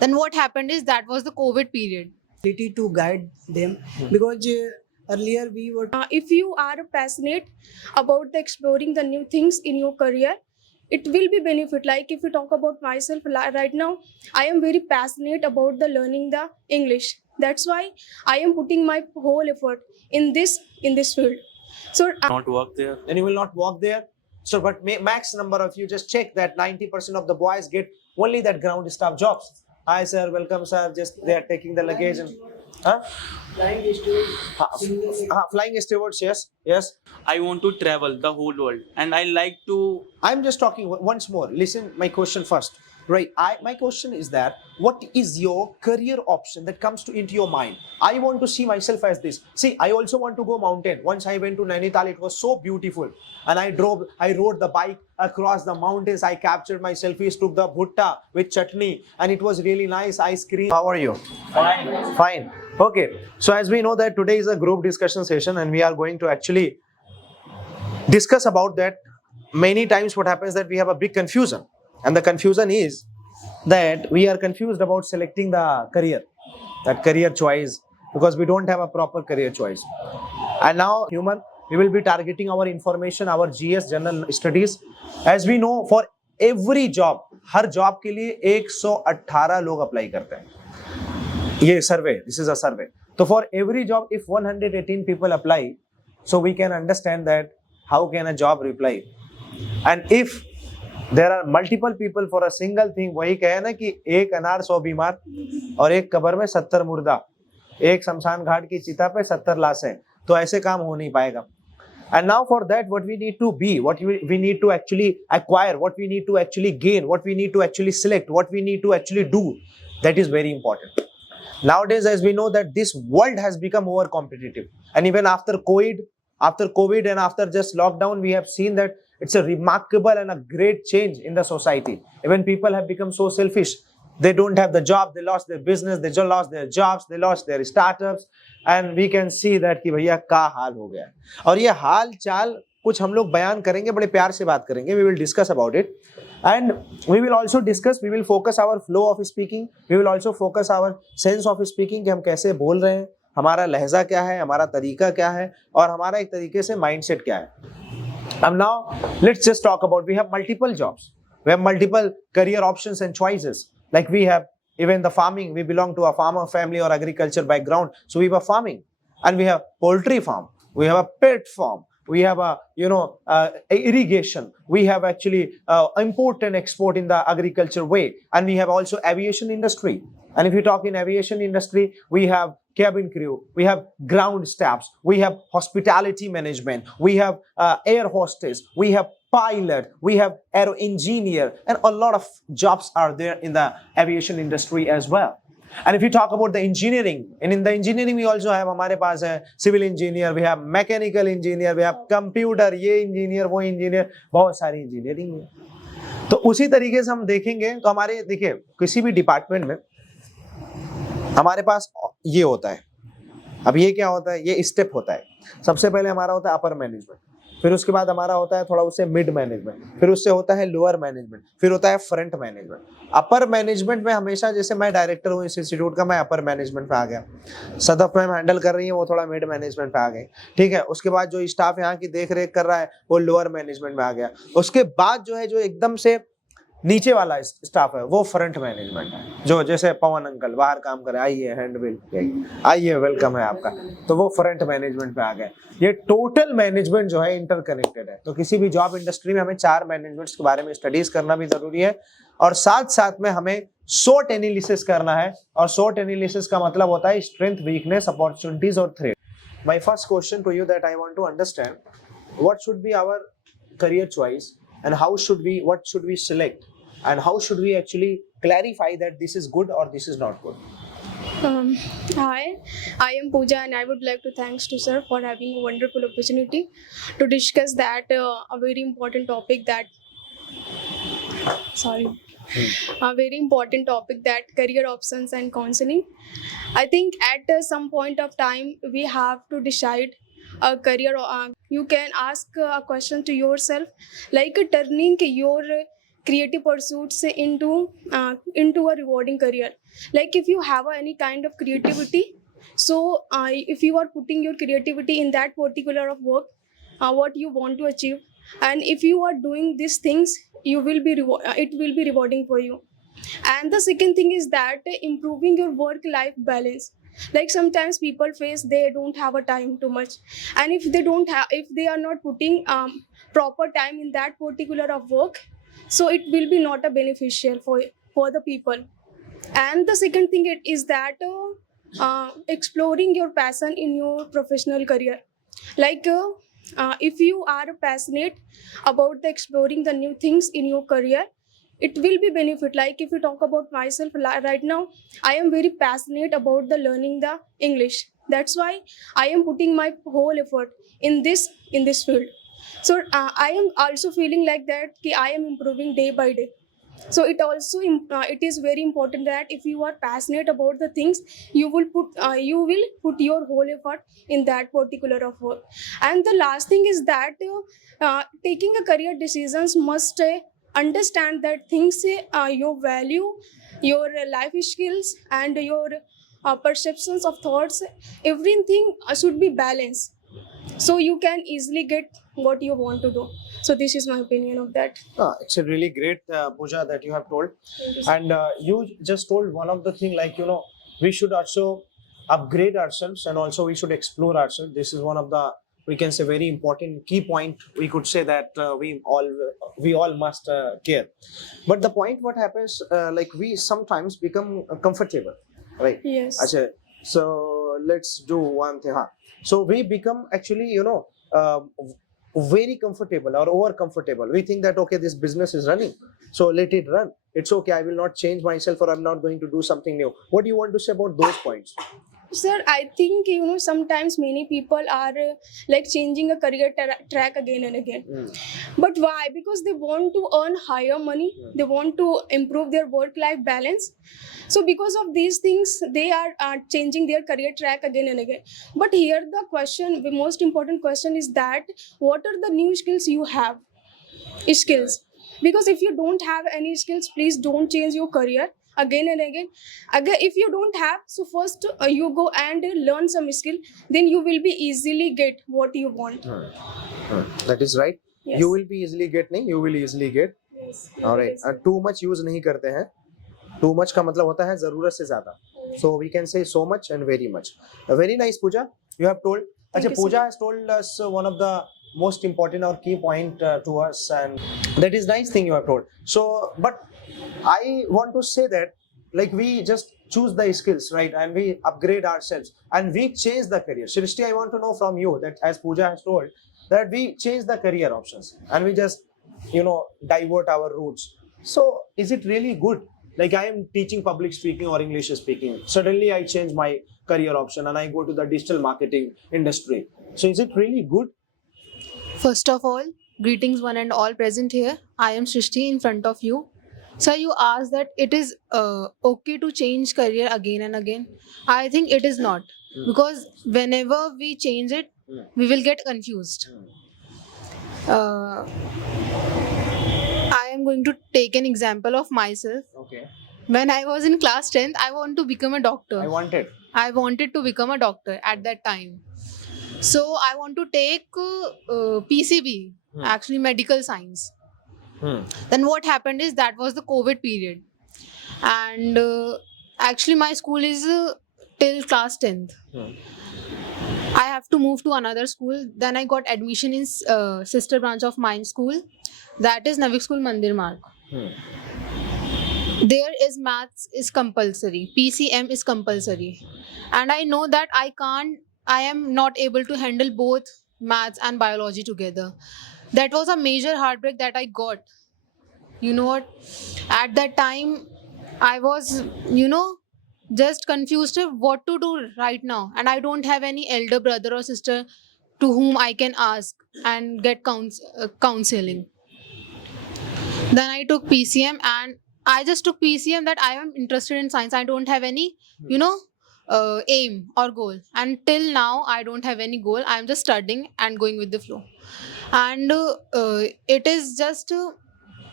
Then what happened is that was the COVID period. Ability to guide them, because earlier we were If you are passionate about the exploring the new things in your career, it will be benefit. Like if you talk about myself right now, I am very passionate about the learning the English. That's why I am putting my whole effort in this field. So not work there. Then you will not walk there. So, but max number of you just check that 90% of the boys get only that ground staff jobs. Hi sir, welcome sir. Just they are taking the luggage and flying stewards. flying stewards. Yes, yes. I want to travel the whole world and I like to. I'm just talking once more. Listen, my question first. Right. My question is that what is your career option that comes into your mind? I want to see myself as this. See, I also want to go mountain. Once I went to Nainital, it was so beautiful. And I rode the bike across the mountains. I captured my selfies, took the bhutta with chutney, and it was really nice. Ice cream. How are you? Fine. Fine. Okay. So as we know that today is a group discussion session and we are going to actually discuss about that. Many times what happens that we have a big confusion. And the confusion is that we are confused about selecting the career, that career choice, because we don't have a proper career choice. And now we will be targeting our information, our GS, general studies. As we know, for every job, her job के लिए 118 लोग apply करते हैं. ये survey, this is a survey. So for every job, if 118 people apply, so we can understand that how can a job reply. And if there are multiple people for a single thing, वही कहे ना कि एक अनार 100 बीमार और एक कब्र में 70 मुर्दा, एक शमशान घाट की चिता पे 70 लाशें, तो ऐसे काम हो नहीं पाएगा. And now for that, what we need to be, what we need to actually acquire, what we need to actually gain, what we need to actually select, what we need to actually do, that is very important. Nowadays, as we know that this world has become over competitive, and even after COVID and after just lockdown, we have seen that it's a remarkable and a great change in the society. Even people have become so selfish. They don't have the job, they lost their business, they just lost their jobs, they lost their startups, and we can see that कि भैया क्या हाल हो गया है. और ये हाल चाल कुछ हम लोग बयान करेंगे, बड़े प्यार से बात करेंगे. We will discuss about it, and we will also discuss. We will focus our flow of speaking. We will also focus our sense of speaking कि हम कैसे बोल रहे हैं, हमारा लहजा क्या है, हमारा तरीका क्या है, और हमारा एक तरीके से माइंडसेट क्या है. Now, let's just talk about, we have multiple jobs. We have multiple career options and choices. Like we have even the farming, we belong to a farmer family or agriculture background. So we have farming, and we have poultry farm, we have a pet farm, we have a, irrigation, we have actually import and export in the agriculture way. And we have also aviation industry. And if you talk in aviation industry, we have cabin crew, we have ground staffs, we have hospitality management, we have air hostess, we have pilot, we have aero engineer, and a lot of jobs are there in the aviation industry as well. And if you talk about the engineering, and in the engineering we also have हमारे पास है civil engineer, we have mechanical engineer, we have computer, ये engineer, वो engineer, बहुत सारी engineering है. तो उसी तरीके से हम देखेंगे तो हमारे देखिए किसी भी डिपार्टमेंट में हमारे पास ये होता है. अब ये क्या होता है, ये स्टेप होता है. सबसे पहले हमारा होता है अपर मैनेजमेंट, फिर उसके बाद हमारा होता है थोड़ा उससे मिड मैनेजमेंट, फिर उससे होता है लोअर मैनेजमेंट, फिर होता है फ्रंट मैनेजमेंट. अपर मैनेजमेंट में हमेशा, जैसे मैं डायरेक्टर हूँ इस इंस्टीट्यूट का, मैं अपर मैनेजमेंट पे आ गया. सदफ मैम हैंडल कर रही है, वो थोड़ा मिड मैनेजमेंट पे आ गए. ठीक है. उसके बाद जो स्टाफ यहाँ की देख रेख कर रहा है वो लोअर मैनेजमेंट में आ गया. उसके बाद जो है जो एकदम से नीचे वाला स्टाफ है वो फ्रंट मैनेजमेंट है. जो जैसे पवन अंकल बाहर काम करे, आइए हैंडबिल, आइए वेलकम है आपका, तो वो फ्रंट मैनेजमेंट पे आ गए. ये टोटल मैनेजमेंट जो है इंटरकनेक्टेड है. तो किसी भी जॉब इंडस्ट्री में हमें 4 मैनेजमेंट्स के बारे में स्टडीज करना भी जरूरी है, और साथ साथ में हमें SWOT एनालिसिस करना है. और SWOT एनालिसिस का मतलब होता है स्ट्रेंथ, वीकनेस, अपॉर्चुनिटीज और threat. My first question to you that I want to understand what should be our career choice and what should we select, and how should we actually clarify that this is good or this is not good. Hi, I am Pooja, and I would like to thanks to sir for having a wonderful opportunity to discuss that a very important topic that career options and counseling. I think at some point of time we have to decide a career. You can ask a question to yourself like turning your creative pursuits into a rewarding career. Like if you have any kind of creativity, so if you are putting your creativity in that particular of work, what you want to achieve, and if you are doing these things, you will be it will be rewarding for you. And the second thing is that improving your work life balance. Like sometimes people face they don't have a time too much, and if they are not putting proper time in that particular of work, so it will be not a beneficial for the people. And the second thing is that exploring your passion in your professional career. Like if you are passionate about the exploring the new things in your career, it will be benefit. Like if you talk about myself, right now I am very passionate about the learning the English. That's why I am putting my whole effort in this field. So I am also feeling like that ki I am improving day by day. So it is very important that if you are passionate about the things, you will put your whole effort in that particular of work. And the last thing is that taking a career decisions must understand that things your value, your life skills, and your perceptions of thoughts, everything should be balanced, so you can easily get what you want to do. So this is my opinion of that. It's a really great Pooja that you have told, Thank you, sir. and you just told one of the thing, like we should also upgrade ourselves, and also we should explore ourselves. This is one of the, we can say, very important key point. We could say that we all must care. But the point what happens, like we sometimes become comfortable, right? Yes. Acha, so let's do one thing. So we become actually very comfortable or over comfortable. We think that okay, this business is running, so let it run. It's okay, I will not change myself, or I'm not going to do something new. What do you want to say about those points? Sir, I think sometimes many people are like changing a career track again and again. But why? Because they want to earn higher money. They want to improve their work-life balance. So because of these things, they are changing their career track again and again. But here the most important question is that what are the new skills you have? Skills. Because if you don't have any skills, please don't change your career again and again. Again, if you don't have, so first you go and learn some skill, then you will be easily get what you want. That is right. Yes. You will be easily get, नहीं, you will easily get. Yes. All right. Too much use नहीं करते हैं. Too much का मतलब होता है जरूरत से ज्यादा. So we can say so much and very much. Very nice, Pooja. You have told. Thank Acha, you, sir. Pooja has told us one of the most important or key point to us, and that is nice thing you have told. So, but I want to say that, like, we just choose the skills, right, and we upgrade ourselves and we change the career. Shrishti, I want to know from you that, as Pooja has told, that we change the career options and we just divert our routes. So is it really good? Like, I am teaching public speaking or English speaking, suddenly I change my career option and I go to the digital marketing industry. So is it really good? First of all, greetings one and all present here. I am Shrishti in front of you. Sir, you asked that it is okay to change career again and again. I think it is not, because whenever we change it, we will get confused. I am going to take an example of myself. Okay. When I was in class 10th, I want to become a doctor. I wanted to become a doctor at that time. So I want to take PCB, actually medical science. Then what happened is that was the COVID period. And actually my school is till class 10th. I have to move to another school. Then I got admission in sister branch of mine school. That is Navik School Mandir Marg. There is maths is compulsory. PCM is compulsory. And I know that I am not able to handle both maths and biology together. That was a major heartbreak that I got. You know what? At that time, I was, just confused of what to do right now. And I don't have any elder brother or sister to whom I can ask and get counseling. Then I took PCM, and I just took PCM that I am interested in science. I don't have any, aim or goal. And till now, I don't have any goal. I am just studying and going with the flow. And it is just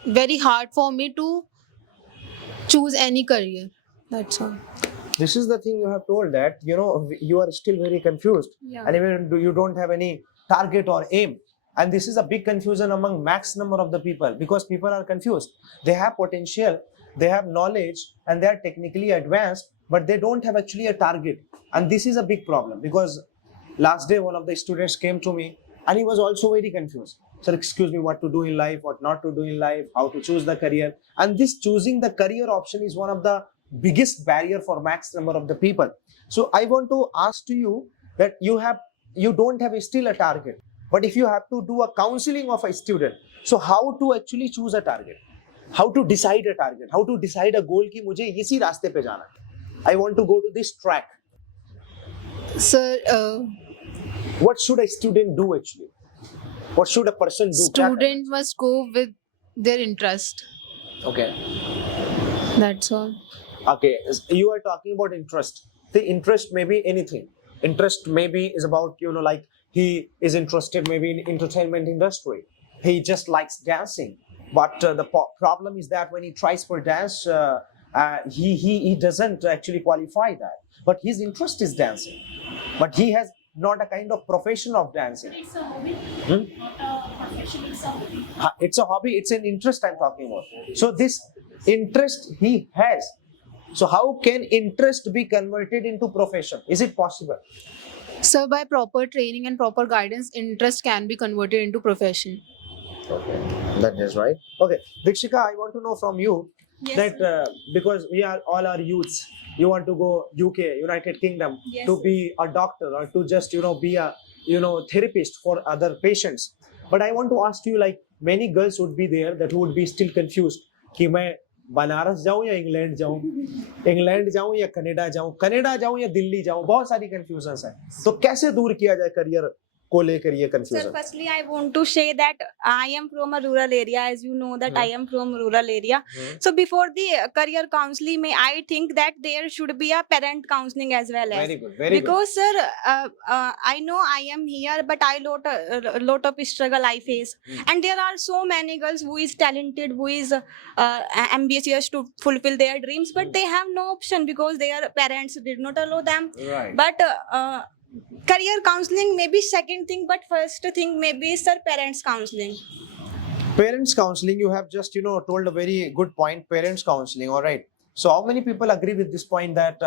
very hard for me to choose any career. That's all. This is the thing you have told, that you are still very confused, Yeah. and even you don't have any target or aim. And this is a big confusion among max number of the people, because people are confused. They have potential, they have knowledge, and they are technically advanced, but they don't have actually a target. And this is a big problem, because last day one of the students came to me and he was also very confused. Sir, excuse me, what to do in life, what not to do in life, how to choose the career. And this choosing the career option is one of the biggest barrier for max number of the people. So I want to ask to you that you don't have still a target, but if you have to do a counseling of a student, so how to actually choose a target, how to decide a target, how to decide a goal कि मुझे इसी रास्ते पे जाना है, I want to go to this track. Sir, What should a student do actually? What should a person do? student must go with their interest. Okay. That's all. Okay, you are talking about interest. The interest may be anything. Interest maybe is about, like he is interested maybe in entertainment industry. He just likes dancing. But the problem is that when he tries for dance, he doesn't actually qualify that. But his interest is dancing. But he has not a kind of profession of dancing. It's a hobby, not a profession. It's a hobby. It's a hobby, it's an interest I'm talking about. So this interest he has. So how can interest be converted into profession? Is it possible? So by proper training and proper guidance, interest can be converted into profession. Okay, that is right. Okay, Dikshika, I want to know from you that because we are all our youths, you want to go UK, United Kingdom, to be a doctor or to just be a therapist for other patients. But I want to ask you, like many girls would be there that would be still confused कि मैं बनारस जाऊं या England जाऊं या Canada जाऊं या दिल्ली जाऊं, बहुत सारी कंफ्यूजन्स है. तो कैसे दूर किया जाए करियर को लेकर ये Sir, confusion? firstly, I want to say that I am from a rural area, as you know that I am from rural area. So before the career counseling, I think that there should be a parent counseling as well as. Very good, very good. Because sir, I know I am here, but I lot of struggle I face, and there are so many girls who is talented, who is ambitious to fulfill their dreams, but they have no option because their parents did not allow them. Right. But career counseling may be second thing, but first thing maybe sir parents counseling. Parents counseling, you have just told a very good point. Parents counseling, all right. So how many people agree with this point that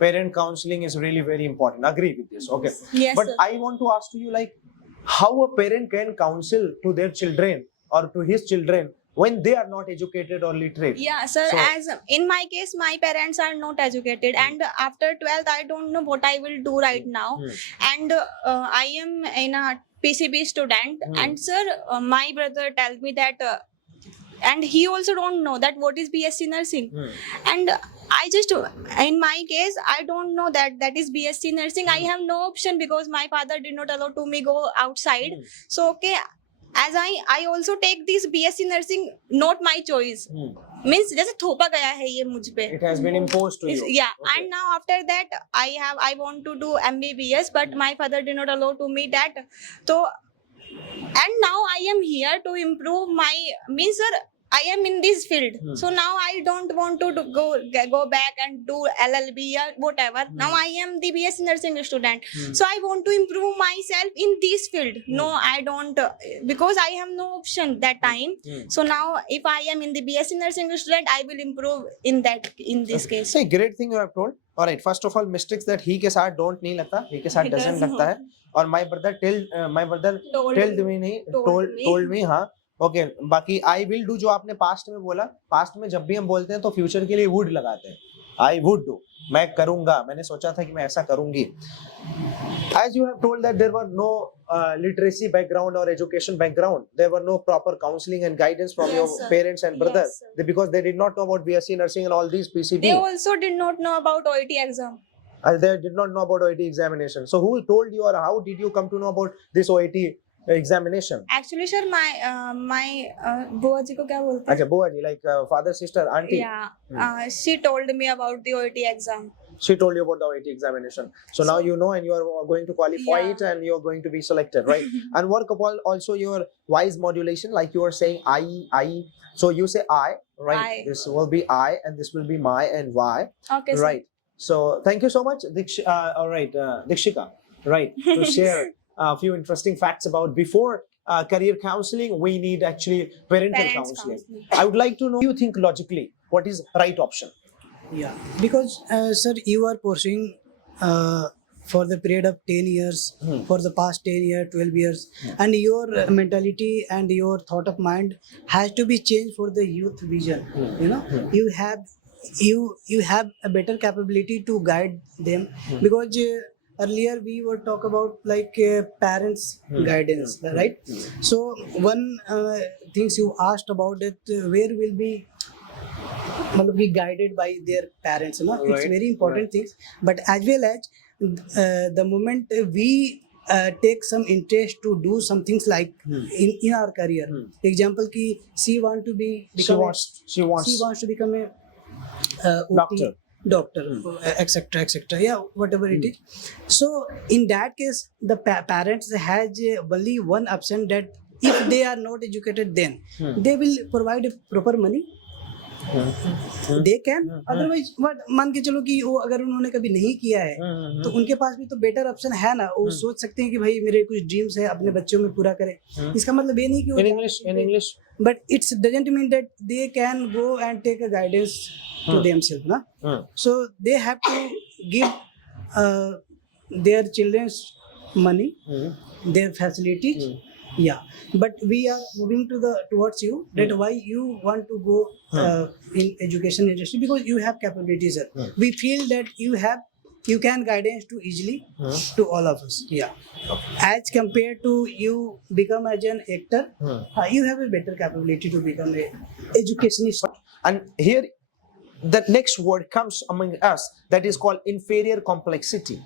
parent counseling is really very important? Agree with this, okay? Yes, But sir. I want to ask you, like, how a parent can counsel to their children or to his children when they are not educated or literate? Yeah, sir. So- As in my case, my parents are not educated, and after 12th, I don't know what I will do right now. And I am in a PCB student, and sir, my brother tells me that, and he also don't know that what is BSc nursing, and I just, in my case, I don't know that is BSc nursing. I have no option because my father did not allow to me go outside. So okay, as I also take this BSc nursing, not my choice. Means जैसे थोपा गया है ये मुझ पे. It has been imposed to you. Yeah, Okay. and now after that I want to do MBBS, but my father did not allow to me that. So, and now I am here to improve my, means sir, I am in this field. So now I don't want to go back and do LLB or whatever. Now I am the BSc nursing student. So I want to improve myself in this field. No, I don't, because I have no option that time. So now if I am in the BSc nursing student, I will improve in this case. Say, great thing you have told. All right, first of all, mistakes that he के साथ don't नहीं लगता, he के साथ It doesn't does लगता है. और my brother told me नहीं, told me, हाँ. ओके, बाकी आई विल डू जो आपने पास्ट में बोला, पास्ट में जब भी हम बोलते हैं तो फ्यूचर के लिए वुड लगाते हैं. आई वुड डू, मैं करूंगा, मैंने सोचा था कि मैं ऐसा करूंगी. As you have told that there were no literacy background or education background, there were no proper counseling and guidance from Yes, your sir. parents and brother, Yes, sir. because they did not know about BSc nursing and all these PCB. They also did not know about OET exam. They did not know about OET examination. So who told you, or how did you come to know about this OET examination? Actually sir, my बुआ जी को क्या बोलते हैं? अच्छा, बुआ जी, like father, sister, auntie. Yeah, she told me about the OET exam. She told you about the OIT examination. So now you know, and you are going to qualify Yeah. it, and you are going to be selected, right? And work upon also your voice modulation, like you are saying I. So you say I, right? I. This will be I, and this will be my and Y, Okay, sir. right? So thank you so much, all right, Dikshika, right, to share a few interesting facts about before career counseling. We need actually parental Parents counseling. counseling. I would like to know, you think logically, what is right option? Yeah, because sir, you are pursuing for the period of 10 years, for the past 10 years, 12 years, and your mentality and your thought of mind has to be changed for the youth vision. You know, you have a better capability to guide them, because earlier we were talk about like parents guidance, right? So one things you asked about it, where will be be guided by their parents, you know, it's Right. very important things. But as well as the moment we take some interest to do some things like in our career, example ki she want to be become She wants she wants to become a Doctor. doctor, etc, etc, yeah, whatever it is. So in that case the parents has only one option, that if they are not educated, then they will provide proper money, they can otherwise but मान के चलो कि वो अगर उन्होंने कभी नहीं किया है तो उनके पास भी तो बेटर ऑप्शन है ना, वो सोच सकते हैं कि भाई मेरे कुछ ड्रीम्स है अपने बच्चों में पूरा करें। इसका मतलब ये नहीं कि in English but it's doesn't mean that they can go and take a guidance to themselves ना, so they have to give their children's money, their facilities. Yeah, but we are moving to the towards you, that why you want to go in education industry, because you have capabilities, sir. We feel that you can guidance to easily to all of us. Yeah, as compared to you become as an actor, you have a better capability to become a educationist. and here the next word comes among us, that is called inferior complexity.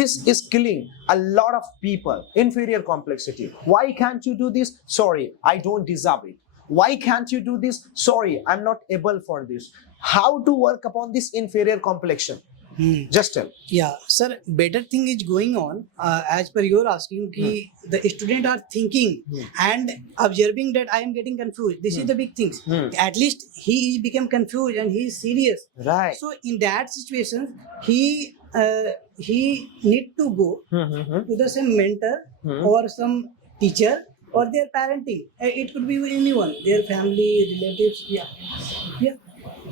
This is killing a lot of people. Inferior complexity. Why can't you do this? Sorry, I don't deserve it. Why can't you do this? Sorry, I'm not able for this. How to work upon this inferior complexion? Just tell. Yeah, sir, better thing is going on, as per your asking ki the student are thinking and observing that I am getting confused. This is the big things. At least he become confused and he is serious. Right. So in that situation, he need to go to the some mentor or some teacher or their parenting. It could be anyone, their family, relatives. Yeah.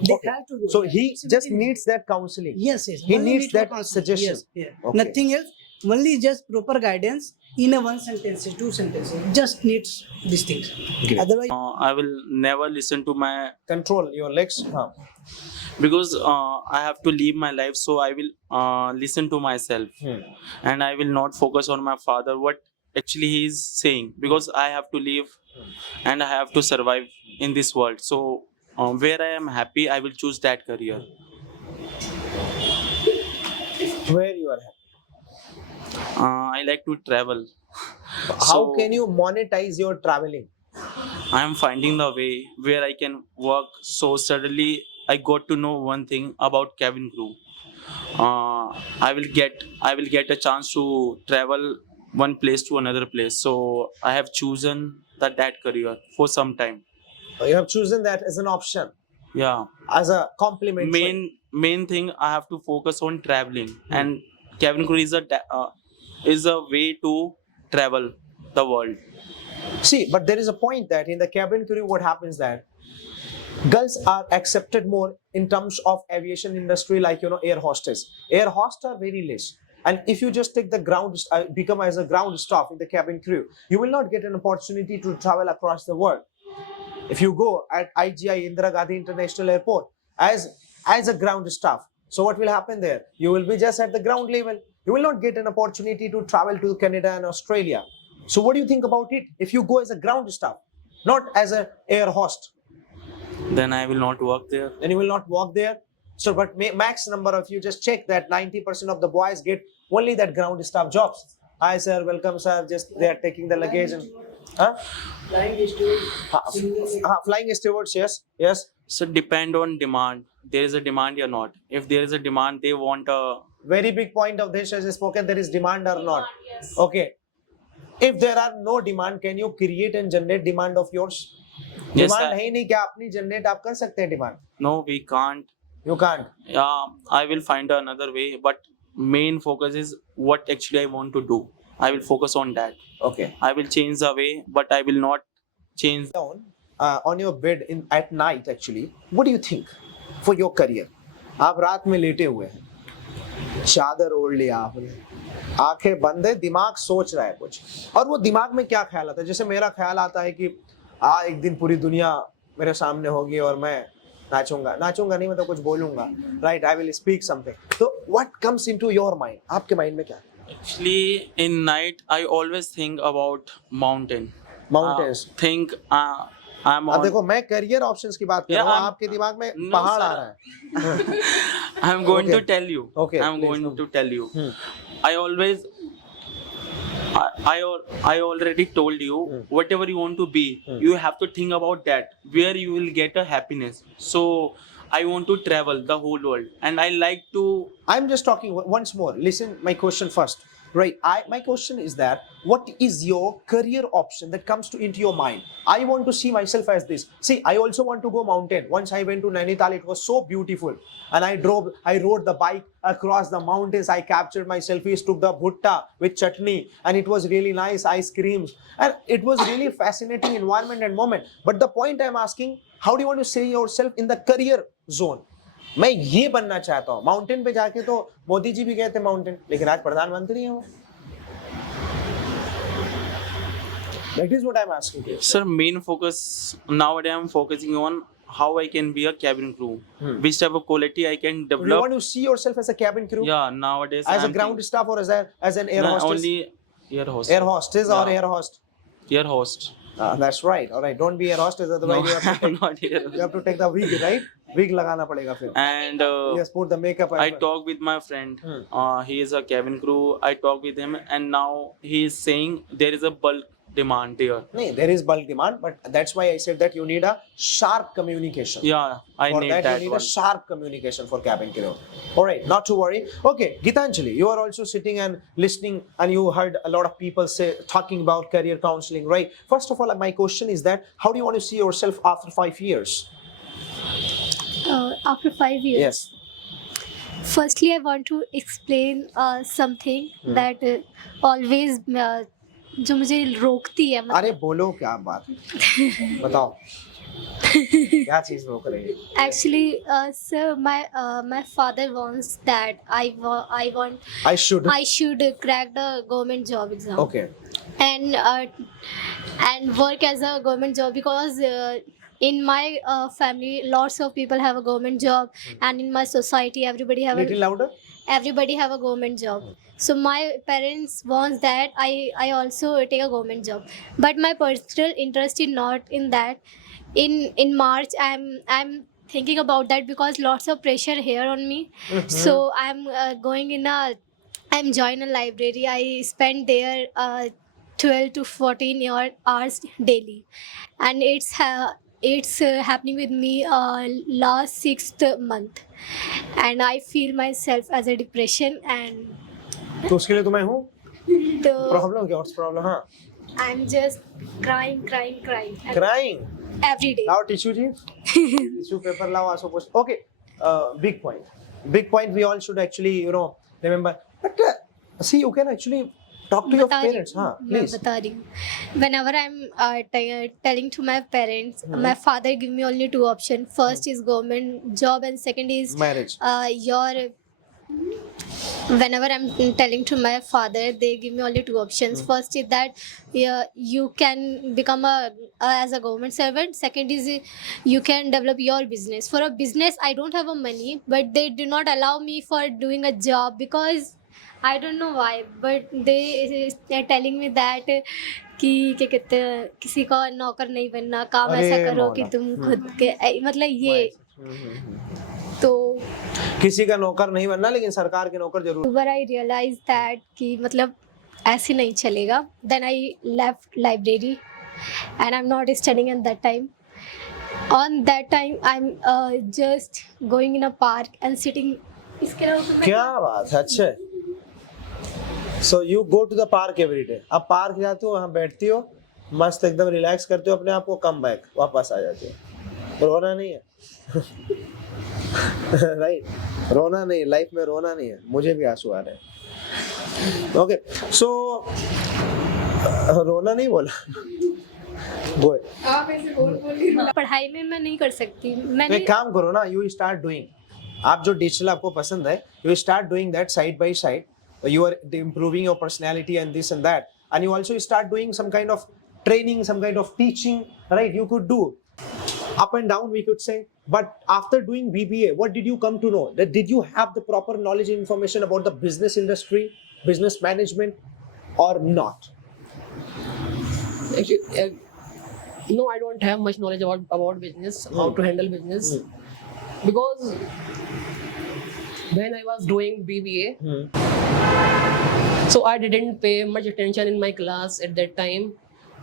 They Okay. have to go. So he It's just very- needs that counseling. Yes. He Only needs need for that counseling. suggestion. Yes, yeah. Okay. Nothing else. Only just proper guidance in a one sentence, two sentences. Just needs these things. Great. Otherwise, I will never listen to my Control your legs. because I have to live my life, so I will listen to myself, and I will not focus on my father what actually he is saying, because I have to live and I have to survive in this world. So where I am happy, I will choose that career. Where you are happy. I like to travel. How can you monetize your traveling? I am finding the way where I can work. So suddenly I got to know one thing about cabin crew. I will get a chance to travel one place to another place. So I have chosen that career for some time. You have chosen that as an option, Yeah. as a compliment. Main thing, I have to focus on traveling, and cabin crew is a way to travel the world. See, but there is a point that in the cabin crew, what happens that girls are accepted more in terms of aviation industry, like air hostess. Air hostess are very less. And if you just take the ground, become as a ground staff in the cabin crew, you will not get an opportunity to travel across the world. If you go at IGI Indira Gandhi International Airport as a ground staff, so what will happen there? You will be just at the ground level. You will not get an opportunity to travel to Canada and Australia. So what do you think about it? If you go as a ground staff, not as an air host, Then I will not work there. then you will not walk there. So, but max number of you just check that 90% of the boys get only that ground staff jobs. Hi sir, welcome sir. Just they are taking the luggage and Huh? Flying steward, similarly. Flying stewards, yes, yes. So depend on demand. There is a demand or not. If there is a demand, they want a Very big point of this has spoken. There is demand or not? Yes. Okay. If there are no demand, can you create and generate demand of yours? Yes, Demand sir. है ही नहीं, क्या अपनी generate आप कर सकते हैं demand? no, we can't. You can't. Yeah, I will find another way. But main focus is what actually I want to do. I will focus on that. Okay. I will change the way, but I will not change. Down on your bed in at night actually. What do you think for your career? आप रात में लेटे हुए हैं, चादर ओढ़ लिया आपने, आंखें बंद है, दिमाग सोच रहा है कुछ, और वो दिमाग में क्या ख्याल आता है? जैसे मेरा ख्याल आता है कि एक दिन पूरी दुनिया मेरे सामने होगी और मैं नाचूंगा नहीं, मैं तो कुछ बोलूंगा, right? I will speak something. तो what comes into your mind? आपके माइंड में क्या है? Actually, in night, I always think about mountain. Mountains. Think I'm अब on. देखो, मैं करियर ऑप्शंस की बात कर रहा हूँ, Yeah, आपके दिमाग में No, पहाड़ sir. आ रहा है. I'm going Okay. to tell you. Okay, I'm please, going no. to tell you. Hmm. I always. I already told you whatever you want to be, you have to think about that where you will get a happiness. So I want to travel the whole world, and I like to. I'm just talking once more. Listen, my question first. Right. My question is that what is your career option that comes into your mind? I want to see myself as this. See, I also want to go mountain. Once I went to Nainital, it was so beautiful, and I rode the bike across the mountains. I captured my selfies, took the bhutta with chutney, and it was really nice. Ice creams, and it was really fascinating environment and moment. But the point I'm asking, how do you want to see yourself in the career zone? मैं ये बनना चाहता हूँ. Mountain पे जाके तो मोदी जी भी गए थे माउंटेन, लेकिन आज प्रधानमंत्री हैं वो. That is what I'm asking you. Sir, main focus nowadays I'm focusing on how I can be a cabin crew. Which type of quality I can You develop. want to see yourself as a cabin crew? Yeah, nowadays As a I'm ground staff or as an air no, hostess? only air host. Air hostess or Yeah. air host? Air host. That's right. All right. Don't be air hostess, otherwise No, you have to I'm not air you have to take the wig, right? Wig लगाना पड़ेगा फिर. And Yes, put the makeup. I talked with my friend. He is a cabin crew. I talked with him, and now he is saying there is a bulk demand there. No, there is bulk demand, but that's why I said that you need a sharp communication. Yeah, I For need that, that you need one. a sharp communication for cabin crew. All right, not to worry. Okay, Gitanjali, you are also sitting and listening, and you heard a lot of people talking about career counseling, right? First of all, my question is that how do you want to see yourself after 5 years? After 5 years. Yes. Firstly, I want to explain something that always जो मुझे रोकती है मतलब अरे बोलो क्या बात है? बताओ क्या चीज रोक रही है? actually sir my father wants that I should. I should crack the government job exam Okay. and work as a government job because in my family lots of people have a government job and in my society everybody Little louder. have a government job. So my parents wants that I also take a government job, but my personal interest is not in that. In March I'm thinking about that because lots of pressure here on me. So I'm I'm join a library. I spend there 12 to 14 hours daily, and it's happening with me last 6th month, and I feel myself as a depression and तो उसके लिए तो मैं हूँ. the problem क्या? What's problem? हाँ. I'm just crying Crying. every day. Now tissue ji. Tissue paper lao also post. Okay. Big point. Big point. We all should actually remember. But see, you can actually talk to your बता रही parents. हूँ, हाँ, मैं please. बता रही हूँ. Whenever I'm telling to my parents, my father give me only 2 options. First is government job and second is Marriage. Whenever I'm telling to my father, they give me only 2 options. First is that you can become as a government servant. Second is you can develop your business. For a business, I don't have a money, but they do not allow me for doing a job because I don't know why, but they're telling me that कि क्या कहते हैं किसी का नौकर नहीं बनना, काम अरे ऐसा करो मौला. कि तुम खुद के मतलब ये तो किसी का नौकर नहीं बनना, लेकिन सरकार के नौकर जरूर. but I realized that कि मतलब ऐसे नहीं चलेगा. Then I left library and I'm not studying at that time. On that time, I'm just going in a park and sitting. इसके अलावा फिर मैं- क्या बात है, अच्छा है. So you go to the park every day. अब पार्क जाते हो, वहाँ बैठती हो, मस्त एकदम रिलैक्स करते हो अपने आप को, कम बैक वापस आ जाती हो. रोना नहीं है. राइट, रोना नहीं, लाइफ में रोना नहीं है. मुझे भी आंसू आ रहे हैं. ओके, सो रोना नहीं बोला. गो. पढ़ाई में मैं नहीं कर सकती. तो मैंने एक काम करो ना, यू स्टार्ट डूइंग. आप जो डिजिटल आपको पसंद है, you start doing that side by side. You are improving your personality and this and that, and you also start doing some kind of training, some kind of teaching, right? You could do up and down, we could say. But after doing BBA, what did you come to know? That did you have the proper knowledge and information about the business industry, business management, or not? Actually, no, I don't have much knowledge about business, how to handle business, because when I was doing BBA, so I didn't pay much attention in my class at that time,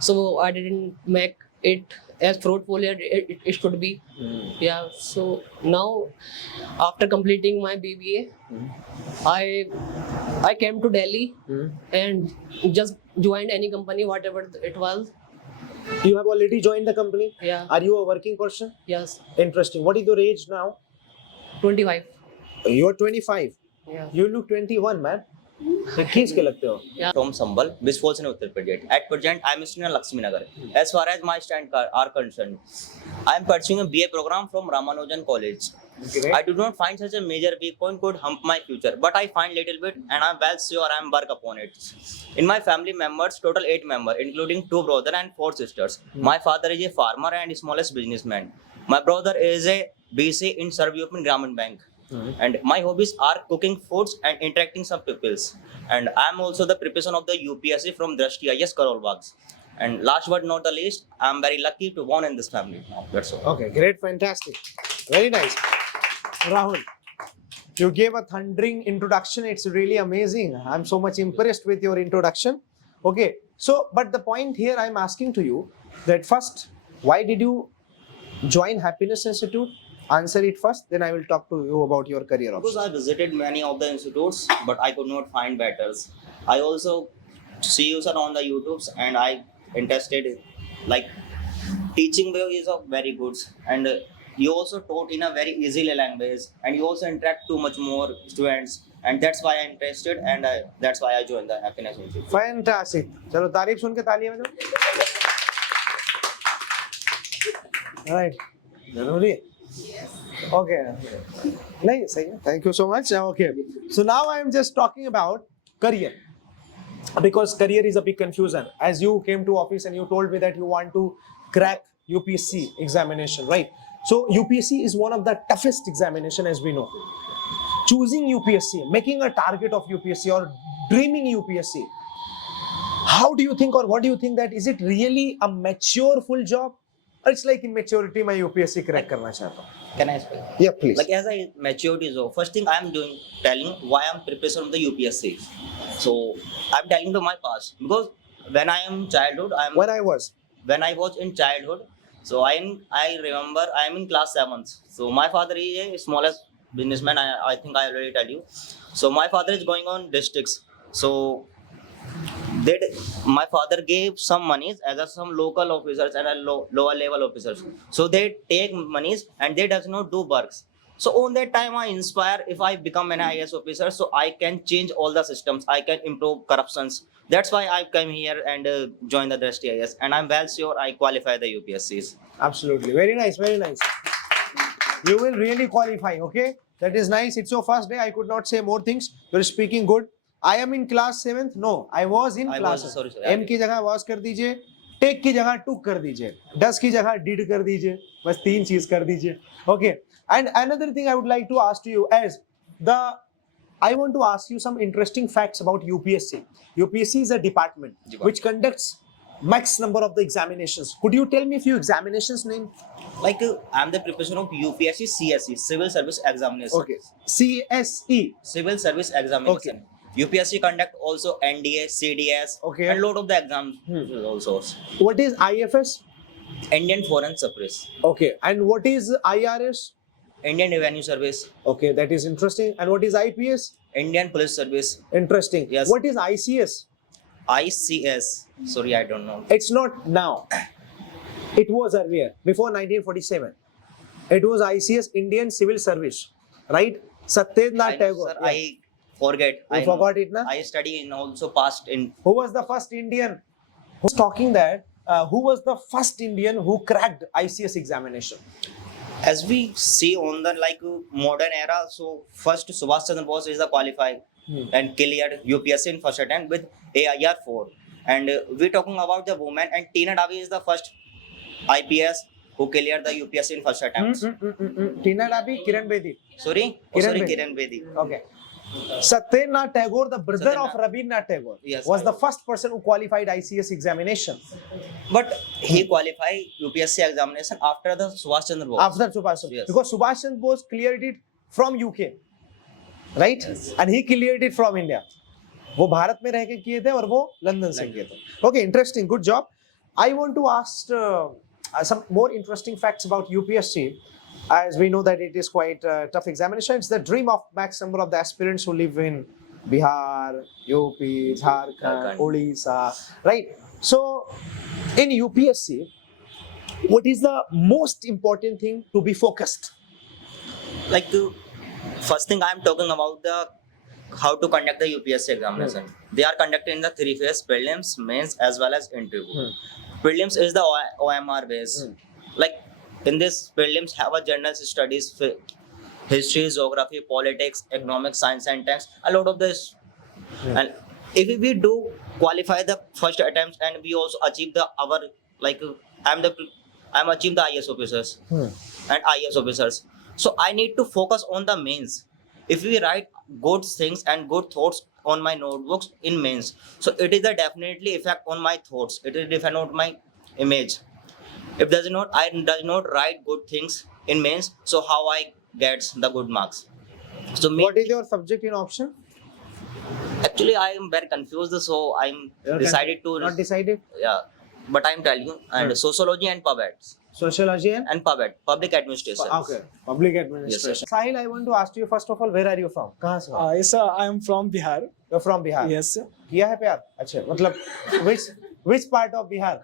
so I didn't make it as fruitful as it should be. Yeah, so now after completing my BBA, I came to Delhi and just joined any company, whatever it was. You have already joined the company? Yeah. Are you a working person? Yes, Interesting. What is your age now? 25. You are 25. Yeah. You look 21, man. तो खींच के लगते हो. From Sambal, which falls in Uttar Pradesh. At present, I am studying in Lakshmi Nagar. As far as my stand are concerned, I am pursuing a BA program from Ramanujan College. Okay. I do not find such a major weak point could hump my future, but I find little bit, and I am well sure I am work upon it. In my family members, total 8 members, including 2 brothers and 4 sisters. My father is a farmer and smallest businessman. My brother is a BC in Sarvyopan Gramin Bank. And my hobbies are cooking foods and interacting some peoples. And I am also the preparation of the UPSC from Drashti IS Karol Bags. And last but not the least, I am very lucky to born in this family. That's all. Okay, great, fantastic. Very nice. Rahul, you gave a thundering introduction. It's really amazing. I'm so much impressed with your introduction. Okay, so, but the point here I'm asking to you that first, why did you join Happiness Institute? Answer it first, then I will talk to you about your career Because options. I visited many of the institutes, but I could not find better. I also see you sir on the YouTubes, and I interested like teaching way is of very good, and you also taught in a very easy language, and you also interact too much more students, and that's why I'm interested, and that's why I joined the Happiness Institute. Fantastic. चलो तारीफ सुन के तालियां बजाओ. Right. जरूरी है. Okay. नहीं सही है. Thank you so much. Okay. So now I am just talking about career, because career is a big confusion. As you came to office and you told me that you want to crack UPSC examination, right? So UPSC is one of the toughest examination, as we know. Choosing UPSC, making a target of UPSC or dreaming UPSC. How do you think, or what do you think, that is it really a mature full job? Or it's like immaturity, मैं UPSC crack करना चाहता हूँ. Can I speak? Yeah, please. Like as I matured is over, first thing I am doing, telling why I am preparing for the UPSC. So I am telling to my past, because when I am childhood, When I was in childhood, so I remember I am in class 7th. So my father is a smallest businessman. I think I already tell you. So my father is going on districts. So my father gave some monies as a some local officers and a lower level officers. So they take monies and they does not do works. So on that time I inspire, if I become an IAS officer, so I can change all the systems, I can improve corruptions. That's why I came here and joined the Drashti IAS, and I'm well sure I qualify the UPSCs. Absolutely. Very nice, very nice. You will really qualify, okay? That is nice. It's your first day. I could not say more things. You're speaking good. I am in class 7th. No, I was in class. Sorry. M की जगह was कर दीजिए, take की जगह took कर दीजिए, does की जगह did कर दीजिए, बस 3 चीज कर दीजिए. Okay. And another thing I would like to ask to you as I want to ask you some interesting facts about UPSC. UPSC is a department which conducts max number of the examinations. Could you tell me a few examinations name? Like I'm the preparation of UPSC CSE, Civil Service Examination. Okay. CSE. Civil Service Examination. Okay. UPSC conduct also NDA, CDS, Okay. and lot of the exams also. What is IFS? Indian Foreign Service, Okay. And what is IRS? Indian Revenue Service, Okay, that is interesting. And what is IPS? Indian Police Service, Interesting. Yes. What is ICS? ICS. Sorry, I don't know. It's not now. It was earlier, before 1947. It was ICS, Indian Civil Service, right? Satyendra Tagore. Sir, I forget. You I forgot know. it, na? I study in also past in. Who was the first Indian? Who's talking that? Who was the first Indian who cracked ICS examination? As we see on the modern era, so first Subhash Chandra Bose is the qualified and cleared UPSC in first attempt with AIR 4. And we're talking about the woman, and Tina Davi is the first IPS who cleared the UPSC in first attempt. Tina Dabi, Kiran Bedi. Sorry? Oh, Kiran sorry, Bedi. Kiran Bedi. Okay. Satyendra Tagore, the brother of Satyendra- Rabindranath Tagore, Yes, was I the know. first person who qualified ICS examination But he qualified UPSC examination after the Subhash Chandra Bose. after Subhash Chandra. Yes. Because Subhash Chandra Bose cleared it from UK, right? And he cleared it from India. वो भारत में रह के किए थे और वो London से किए थे. Okay, interesting, good job. I want to ask some more interesting facts about UPSC. As we know that it is quite a tough examination. It's the dream of max number of the aspirants who live in Bihar, UP, Jharkhand, Jharkhand. Odisha, right? So, in UPSC, what is the most important thing to be focused? First thing I'm talking about the how to conduct the UPSC examination. They are conducted in the 3 phase: prelims, mains, as well as interview. Prelims is the OMR base. In this prelims have a general studies, history, geography, politics, economics, science and tax, a lot of this. And if we do qualify the first attempts and we also achieve I'm achieve the IS officers and IS officers. So I need to focus on the mains. If we write good things and good thoughts on my notebooks in mains, so it is a definitely effect on my thoughts. It is definitely on my image. If I does not write good things in mains, so how I get the good marks? So What is your subject in option? actually I am very confused, so I'm decided to Not decided? yeah. But I'm telling you, and sociology and PubEd Sociology and? PubEd, public administration. Okay, public administration. Sahil, I want to ask you first of all, where are you from? कहाँ से हो? Yes, sir. I am from Bihar. You're from Bihar. Yes, sir. किया है प्यार? अच्छा, मतलब which part of Bihar?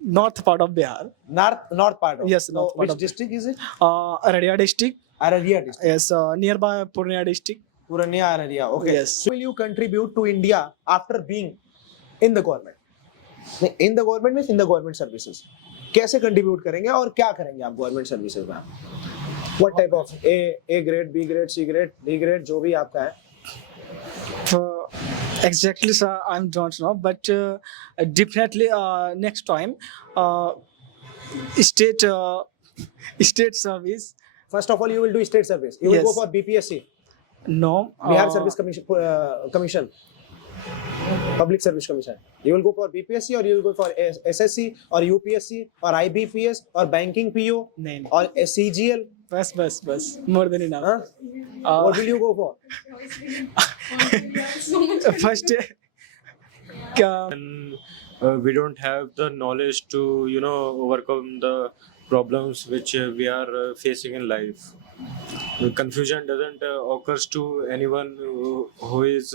North part of Bihar. North part of. Yes, So north part which of- district is it? Araria district. Araria district. Yes, nearby Purnia district. Purania Araria. Okay. Yes. So will you contribute to India after being in the government? In the government means in the government services. कैसे contribute करेंगे और क्या करेंगे आप government services में? What type of A grade, B grade, C grade, D grade, जो भी आपका है. Exactly, sir. I don't know, but definitely next time, state service. First of all, you will do state service. You will Yes. go for BPSC, No. Bihar Service Commission, Public Service Commission. You will go for BPSC or you will go for SSC or UPSC or IBPS or Banking PO Name. or CGL. Bus. More than enough. Huh? What will you go for? First, And we don't have the knowledge to overcome the problems which we are facing in life. Confusion doesn't occurs to anyone who is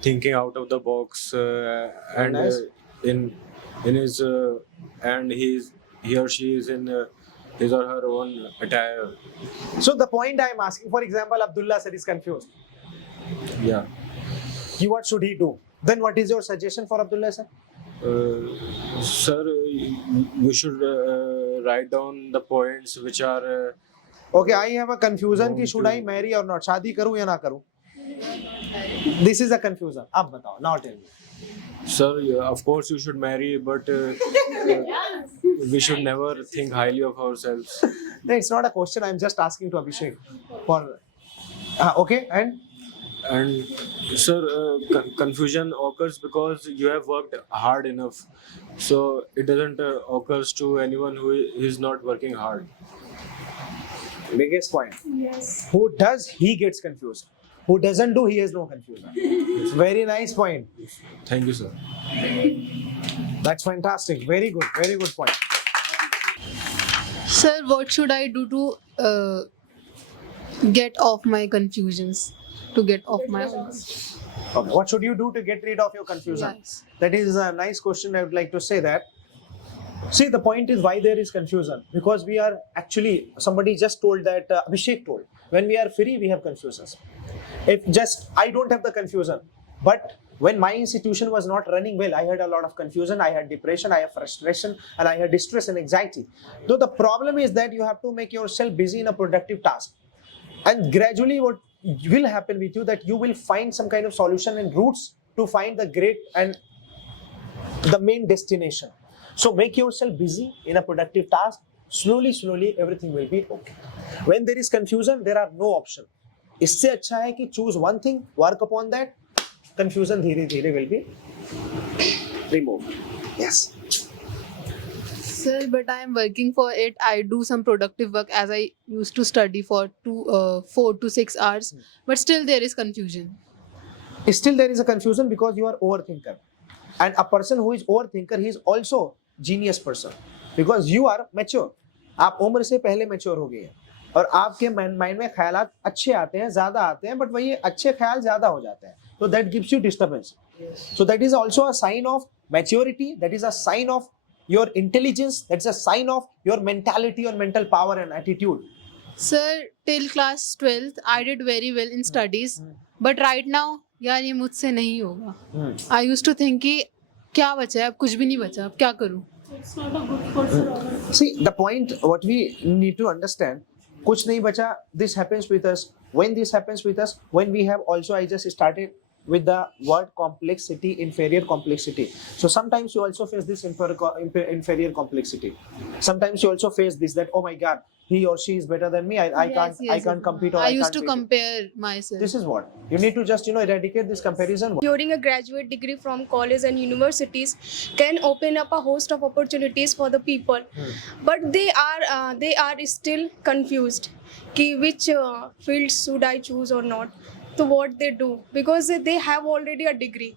thinking out of the box and Nice. in his and he or she is in his or her own attire. So the point I am asking, for example, Abdullah sir is confused. Yeah. What should he do? Then what is your suggestion for Abdullah sir? Sir, you should write down the points which are Okay, I have a confusion कि should I marry or not? शादी करूँ या ना करूँ? This is a confusion. अब बताओ. Now tell me. Sir, of course you should marry, but we should never think highly of ourselves. No, it's not a question. I'm just asking to Abhishek for. Okay, and And sir, confusion occurs because you have worked hard enough. So it doesn't occurs to anyone who is not working hard. biggest point. Yes. Who does he gets confused? Who doesn't do, he has no confusion. Very nice point. Thank you, sir. That's fantastic. Very good point. Sir, what should I do to get off my confusions? To get off my Okay. What should you do to get rid of your confusion? Yes. That is a nice question. I would like to say that. See, the point is why there is confusion. Because we are actually, somebody just told that, Abhishek told, when we are free, we have confusions. If just, I don't have the confusion. But when my institution was not running well, I had a lot of confusion, I had depression, I had frustration, and I had distress and anxiety. Though the problem is that you have to make yourself busy in a productive task. And gradually what will happen with you that you will find some kind of solution and routes to find the great and the main destination. So make yourself busy in a productive task. Slowly everything will be okay. When there is confusion, there are no option. इससे अच्छा है कि choose one thing, work upon that. Confusion धीरे-धीरे will be removed. Yes. Sir, but I am working for it. I do some productive work as I used to study for 4 to 6 hours. But still there is confusion. Still there is a confusion because you are overthinker. And a person who is overthinker, he is also genius person. Because you are mature. आप उम्र से पहले mature हो गए हैं. और आपके mind में ख्यालात अच्छे आते हैं, ज़्यादा आते हैं, but वही अच्छे ख्याल ज़्यादा हो जाते हैं. So that gives you disturbance. So that is also a sign of maturity. That is a sign of your intelligence. That's a sign of your mentality or mental power and attitude. Sir, till class 12th, I did very well in studies. But right now, यार ये मुझसे नहीं होगा. I used to think कि क्या बचा है, अब कुछ भी नहीं बचा, अब क्या करूँ? See, the point, what we need to understand, kuch nahi bacha, this happens with us. When this happens with us, when we have also, I just started with the word complexity, inferior complexity. So sometimes you also face this inferior complexity. Sometimes you also face this, that, oh my God, he or she is better than me. I can't compete or I used to can't beat him. compare myself. This is what you need to just eradicate this comparison. Securing a graduate degree from college and universities can open up a host of opportunities for the people, but they are still confused कि which fields should I choose or not. So what they do, because they have already a degree,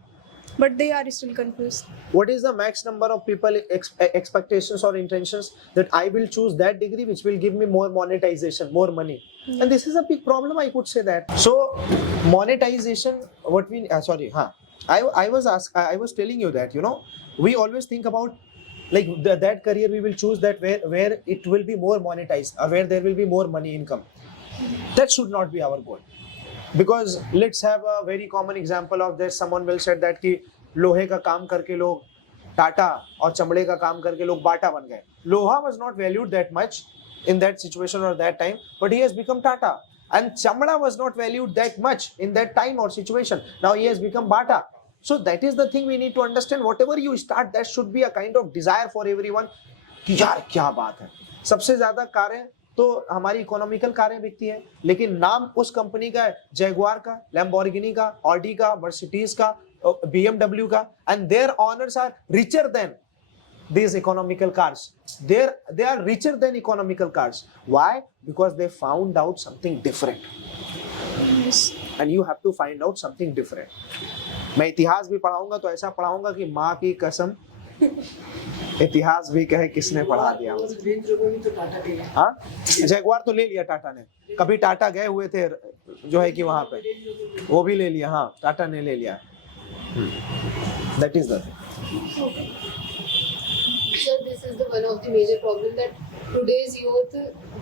but they are still confused. What is the max number of people expectations or intentions that I will choose that degree which will give me more monetization, more money? And this is a big problem, I could say that. So monetization, what we I was telling you that, we always think about like that career we will choose, that where it will be more monetized or where there will be more money income. That should not be our goal. Because let's have a very common example of this. Someone will say that कि लोहे का काम करके लोग टाटा और चमड़े का काम करके लोग बाटा बन गए. Loha was not valued that much in that situation or that time, but he has become Tata. And chamda was not valued that much in that time or situation. Now he has become Bata. So that is the thing we need to understand. Whatever you start, that should be a kind of desire for everyone. कि यार क्या बात है. सबसे ज़्यादा कारें तो हमारी इकोनॉमिकल कारें बिकती हैं, लेकिन नाम उस कंपनी का है जैगुआर का, लैम्बोर्गिनी का, ऑडी का, मर्सिडीज का, BMW का, and their owners are richer than these economical cars. They are richer than economical cars. Why? Because they found out something different. Yes. And you have to find out something different. मैं इतिहास भी पढ़ाऊंगा तो ऐसा पढ़ाऊंगा कि माँ की कसम इतिहास भी कहे किसने पढ़ा दिया. हाँ, जैगुआर तो ले लिया टाटा ने. कभी टाटा गए हुए थे जो है कि वहां पे वो भी ले लिया. हाँ, टाटा ने ले लिया. That is the thing. Sir, this is the one of the major problem that today's youth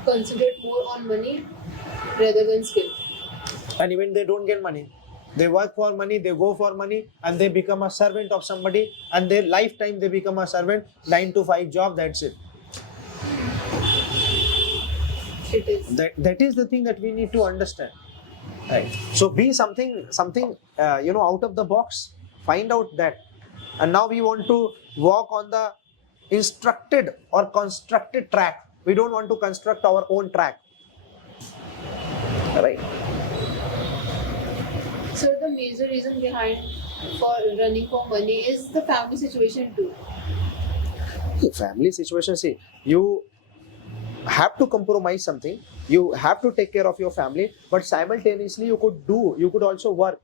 concentrate more on money rather than skill. And even they don't get money. They work for money, they go for money, and they become a servant of somebody, and their lifetime they become a servant, 9 to 5 job, that's it. It is. That is the thing that we need to understand. Right. So be something out of the box. Find out that. And now we want to walk on the instructed or constructed track. We don't want to construct our own track. Right. So the major reason behind for running for money is the family situation too. Family situation, see, you have to compromise something. You have to take care of your family, but simultaneously you could also work.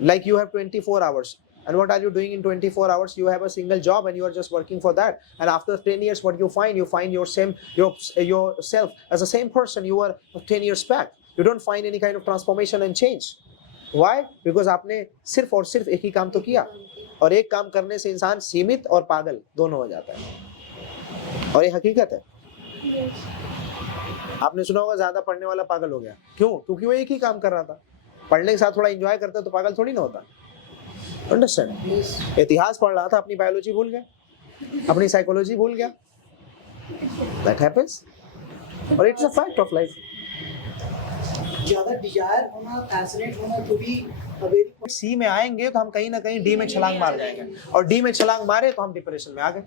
Like you have 24 hours. And what are you doing in 24 hours? You have a single job and you are just working for that. And after 10 years, what you find yourself as the same person you were 10 years back. You don't find any kind of transformation and change. Why? Because आपने सिर्फ और सिर्फ एक ही काम तो किया, और एक काम करने से इंसान सीमित और पागल दोनों हो जाता है, और ये हकीकत है. आपने सुना होगा ज्यादा पढ़ने वाला पागल हो गया. क्यों? क्योंकि वो एक ही काम कर रहा था. पढ़ने के साथ थोड़ा एंजॉय करता तो पागल थोड़ी ना होता. अंडरस्टैंड? इतिहास पढ़ रहा था, अपनी बायोलॉजी भूल गया, अपनी साइकोलॉजी भूल गया. दैट हैपेंस, और it's a fact of life. ज्यादा डिजायर होना, पैशनेट होना तो भी अवेरी. सी में आएंगे तो हम कहीं ना कहीं डी में छलांग मार जाएंगे, और डी में छलांग मारे तो हम डिप्रेशन में आ गए.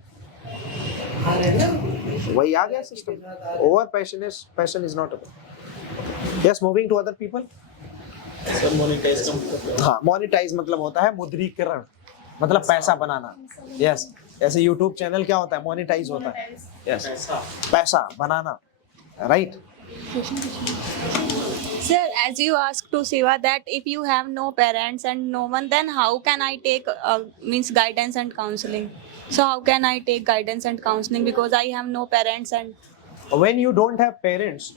वही आ गया system. Over passion is not a. Yes, moving to other people. हाँ, मोनेटाइज मतलब होता है मुद्रीकरण, मतलब पैसा बनाना. यस, ऐसे यूट्यूब चैनल क्या होता है? मोनेटाइज होता है. यस, पैसा बनाना. Right. Sir, as you asked to Siva that if you have no parents and no one, then how can I take means guidance and counseling? So how can I take guidance and counseling because I have no parents and When you don't have parents,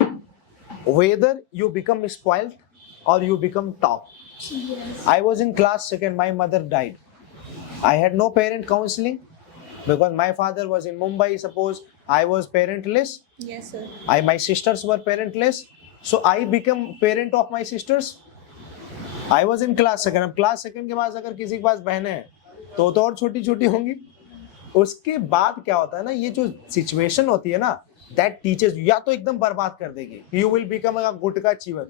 whether you become spoiled or you become top. I was in class second, my mother died. I had no parent counseling because my father was in Mumbai. Suppose I was parentless. yes sir. My sisters were parentless. So I became parent of my sisters. I was in class second. अब class second के बाद अगर किसी के पास बहनें हैं तो और छोटी छोटी होंगी. उसके बाद क्या होता है ना, ये जो सिचुएशन होती है ना, that teaches you, या तो एकदम बर्बाद कर देगी. You will become a gutkha चीवर,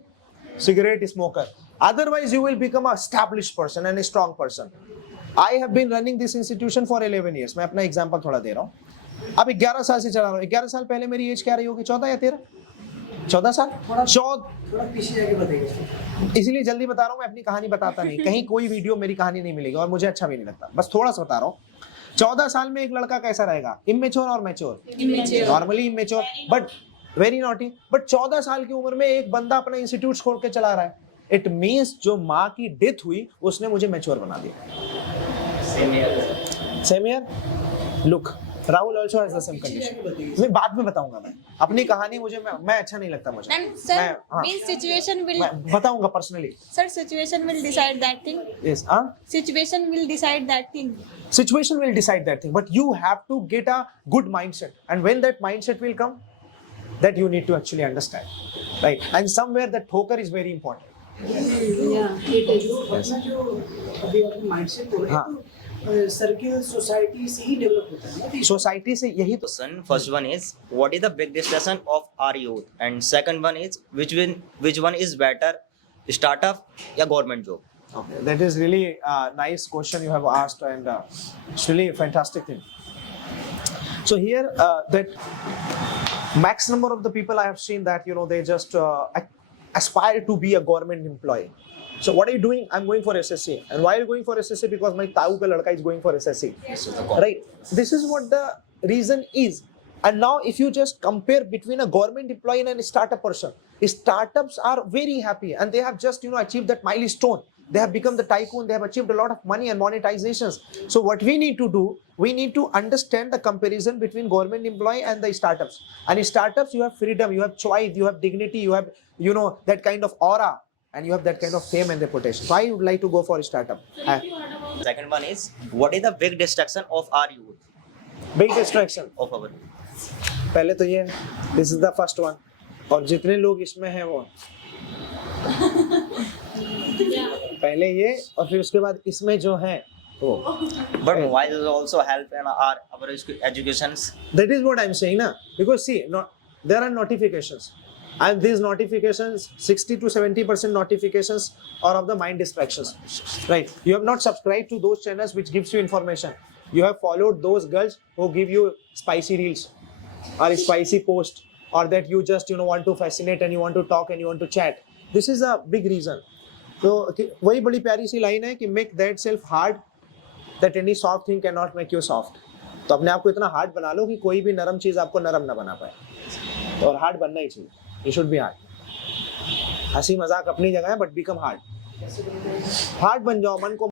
cigarette smoker. Otherwise you will become a established person and a strong person. I have been running this institution for 11 years. मैं अपना एग्जांपल थोड़ा दे रहा हूँ. अब 11 साल से चला रहा हूँ. 11 साल पहले मेरी एज क्या रही होगी? 14 या 13? 14 साल. थोड़ा पीछे जाके बताइए. इसीलिए जल्दी बता रहा हूँ, मैं अपनी कहानी बताता नहीं. कहीं कोई वीडियो मेरी कहानी नहीं मिलेगी और मुझे अच्छा भी नहीं लगता. बस थोड़ा सा बता रहा हूँ. 14 साल में एक लड़का कैसा रहेगा? इमेच्योर और mature? Normally immature but very naughty. But 14 साल की उम्र में एक बंदा अपना इंस्टीट्यूट छोड़ के चला रहा है. इट मीन्स जो माँ की डेथ हुई उसने मुझे मैच्योर बना दिया. Same year. Look, Rahul also has the same condition. मैं बाद में बताऊंगा. मैं अपनी कहानी मैं अच्छा नहीं लगता मुझे. And sir, means situation will मैं बताऊंगा personally. sir situation will decide that thing. Yes, Situation will decide that thing. Situation will decide that thing, but you have to get a good mindset, and when that mindset will come, that you need to actually understand, right? And somewhere that ठोकर is very important. जो अभी आपकी mindset हो रहा है circle society से ही develop होता है ना. सोसाइटी से यही तो. First one is what is the big discussion of our youth, and second one is which one is better, startup या government job. Okay, that is really a nice question you have asked, and it's really a fantastic thing. So here, that max number of the people I have seen that they just aspire to be a government employee. So what are you doing? I'm going for SSC. And why are you going for SSC? Because my taऊ ka ladka is going for SSC. Right? This is what the reason is. And now if you just compare between a government employee and a startup person, startups are very happy and they have just achieved that milestone. They have become the tycoon. They have achieved a lot of money and monetizations. So what we need to do, we need to understand the comparison between government employee and the startups. And in startups, you have freedom, you have choice, you have dignity, you have that kind of aura, and you have that kind of fame and reputation. So I would like to go for a startup. Second one is what is the big distraction of our youth? Big distraction Of our पहले तो ये, this is the first one. और जितने लोग इसमें हैं वो पहले ये, और फिर उसके बाद इसमें जो हैं वो. But mobile will also help in our educations. That is what I'm saying, na? Because see, there are notifications. And these notifications, 60 to 70% notifications are of the mind distractions, right? You have not subscribed to those channels which gives you information. You have followed those girls who give you spicy reels or spicy post, or that you just want to fascinate and you want to talk and you want to chat. This is a big reason. So वही बड़ी प्यारी सी line है कि make that self hard that any soft thing cannot make you soft. तो अपने आप को इतना हार्ड बना लो कि कोई भी नरम चीज आपको नरम ना बना पाए. और हार्ड बनना ही चाहिए. You should be hard. हंसी मजाक अपनी जगह है, बट बिकम हार्ड. हार्ड बन जाओ, मन को